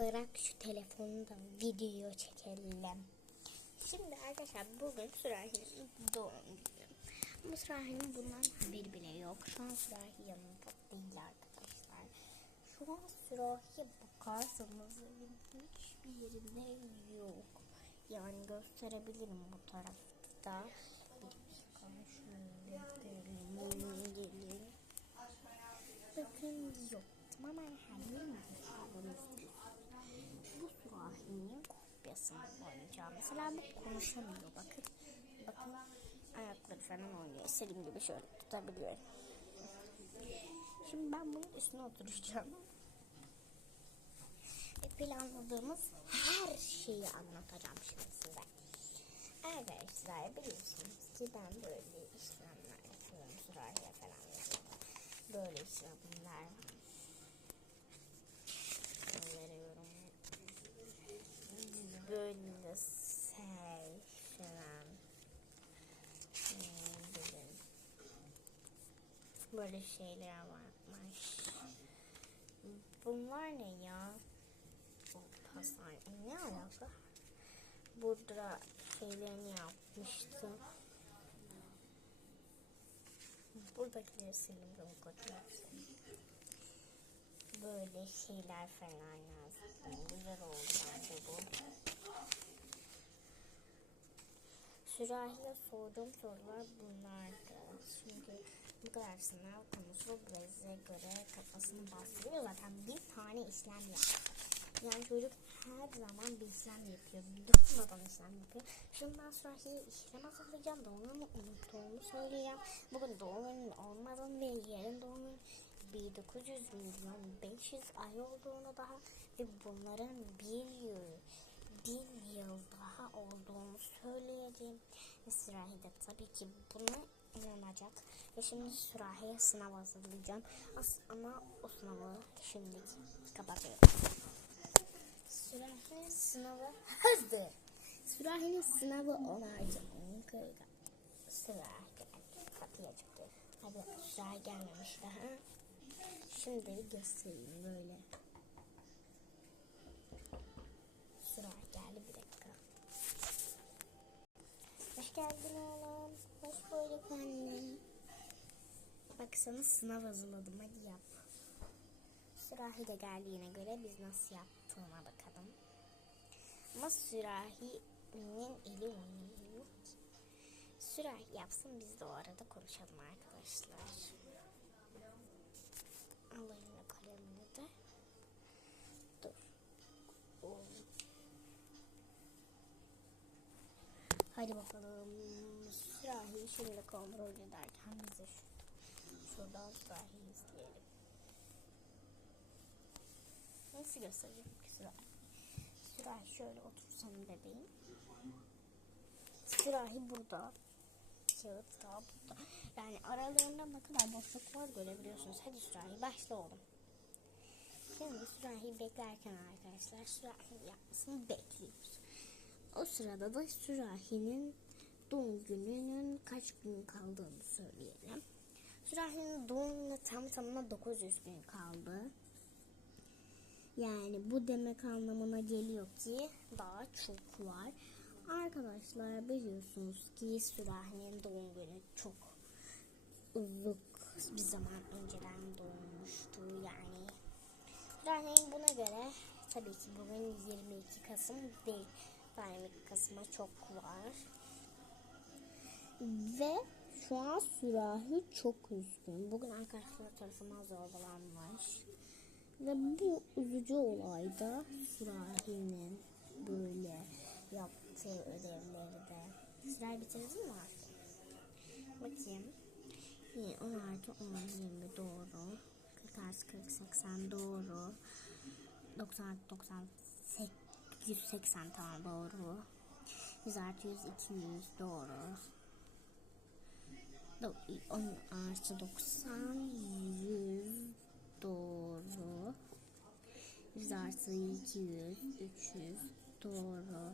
bırak şu telefonu da video çekelim. Şimdi arkadaşlar bugün Sürahi'nin doğum günü. Ama Sürahi'nin bundan haberi bile yok. Şu an Sürahi yanında değil arkadaşlar. Şu an Sürahi'ye bakarsanız hiçbir yerinde yok. Yani gösterebilirim bu tarafta. Bir şöyle. Gelin. Bakın yok. Tamamen her yerim Bu Sürahi'nin kopyasını oynayacağım. Mesela bu konuşamıyor. Bakın. Bakın ayakları falan oynuyor. İstediğim gibi şöyle tutabiliyorum. Şimdi ben bunun üstüne oturacağım. Ve planladığımız her şeyi anlatacağım şimdi size. Arkadaşlar biliyorsunuz ki ben böyle işlemler yapıyorum. Sürahiye falan Böyle işlemler var. Veriyorum. Böyle şey falan. Böyle. Şeyler varmış. Bunlar ne ya? O pastane ne alaka? Burada şeylerini yapmıştım. Buradakileri sildim koçlar. Böyle şeyler falan yazdım. Güzel oldu bence bu. Sürahi'ye sorduğum sorular bunlardı. Çünkü bu kadar sınav konusu bize göre kafasını bastırıyor. Zaten bir tane işlem yaptı. Yani çocuk her zaman bir işlem yapıyor. Durmadan işlem yapıyor. Şimdi ben Sürahi'ye işlem hazırlayacağım. Doğum günü unuttuğumu söyleyeceğim. Bugün doğum günü olmadığını ve yarın doğum günü 1900 milyon 500 ay olduğunu daha ve bunların bir yıl bin yıl daha olduğunu söyleyeceğim. Sürahi de tabii ki buna inanacak. Ve şimdi Sürahi'ye sınav hazırlayacağım. As ama o sınavı şimdi kapatıyorum. Sürahi sınavı hazır. Sürahi'nin sınavı onaycı. Sürahi. Kapıya çıktı. Hadi Sürahi gelmemiş daha. Şimdi göstereyim böyle. Sürahi geldi bir dakika. Hoş geldin oğlum. Hoş bulduk anne. Bak sana sınav hazırladım hadi yap. Sürahi de geldiğine göre biz nasıl yaptığına bakalım. Ama Sürahi'nin eli oynamıyor ki. Sürahi yapsın biz de o arada konuşalım arkadaşlar. Al eline kalemini de. Dur. Oğlum. Hadi bakalım. Sürahi şimdi kontrol ederken bize şu, şuradan Sürahi'yi izleyelim. Nasıl göstereceğim ki Sürahi? Sürahi şöyle otursan bebeğim. Sürahi burada. Kağıt daha. Yani aralarında ne kadar boşluk var görebiliyorsunuz. Hadi Sürahi başla oğlum. Şimdi Sürahi beklerken arkadaşlar Sürahi yapmasını bekliyoruz. O sırada da Sürahi'nin doğum gününün kaç gün kaldığını söyleyelim. Sürahi'nin doğum günü tam tamına 900 gün kaldı. Yani bu demek anlamına geliyor ki daha çok var. Arkadaşlar biliyorsunuz ki Sürahi'nin doğum günü çok uzun bir zaman önceden doğmuştu yani. Sürahi'nin buna göre tabii ki bugün 22 Kasım değil. 22 Kasım'a çok var. Ve şu an Sürahi çok üzgün. Bugün arkadaşlar tarafından zorbalanmış. Ve bu üzücü olayda Sürahi'nin böyle yaptığı ödevleri de. Sürahi bitirdin mi artık? Bakayım. 10 artı 10, 20 doğru. 40 artı 40, 80 doğru. 90 artı 90, 180 tamam doğru. 100 artı 100, 200 doğru. 10 artı 90, 100 doğru. 100 artı 200, 300 doğru.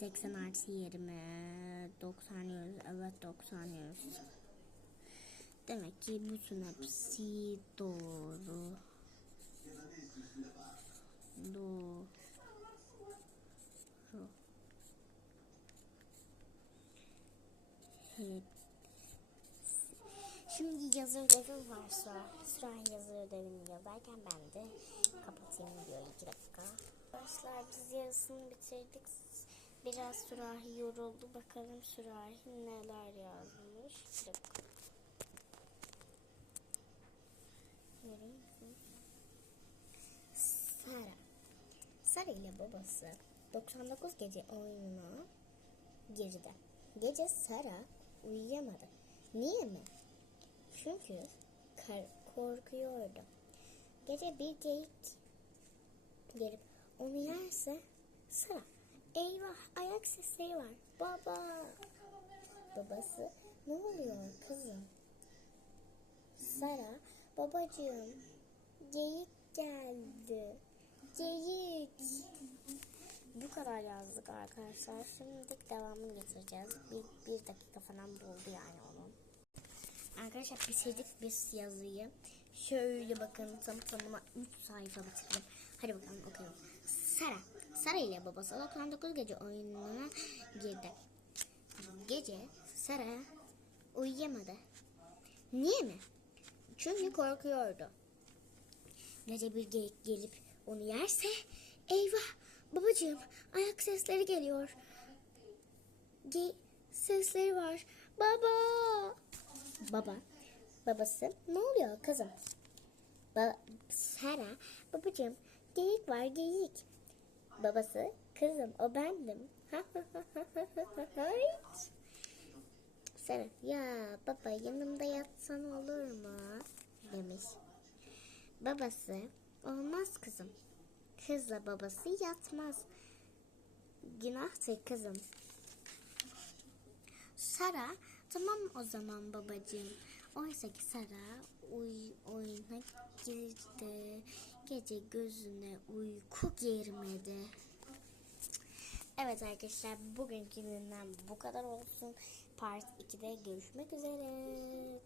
80 artı 20. 90 yiyoruz. Evet 90 yiyoruz. Demek ki bütün hepsi doğru. Doğru. Hep. Şimdi yazı ödevi var Sıra. Sıra yazı ödevini yazarken ben de kapatayım diyor 2 dakika. Arkadaşlar biz yarısını bitirdik. Biraz Sürahi yoruldu. Bakalım Sürahi neler yazmış. Sara. Sara ile babası 99 gece oyununa girdi. Gece Sara uyuyamadı. Niye mi? Çünkü korkuyordu. Gece bir geyik gelip onu yerse Sara eyvah ayak sesleri var. Baba. Babası ne oluyor kızım? Sara babacığım geyik geldi. Geyik. Bu kadar yazdık arkadaşlar. Şimdi devamını getireceğiz. Bir, bir dakika falan buldu yani onun. Arkadaşlar bitirdik biz yazıyı. Şöyle bakın tam tamına 3 sayfa bitirdim. Hadi bakalım okuyalım. Sara. İle babası 99 gece oyununa girdi. Gece Sara uyuyamadı. Niye mi? Çünkü korkuyordu. Gece bir geyik gelip onu yerse eyvah babacığım ayak sesleri geliyor. Ge sesleri var. Baba. Baba. Babası ne oluyor kızım? Ba Sara babacığım geyik var geyik. Babası kızım o bendim. Sara ya baba yanımda yatsan olur mu? demiş. Babası olmaz kızım. Kızla babası yatmaz. Günahtır kızım. Sara tamam o zaman babacığım. Oysa ki Sara uy oyuna girdi. Gece gözüne uyku girmedi. Evet arkadaşlar bugünkü günden bu kadar olsun. Part 2'de görüşmek üzere.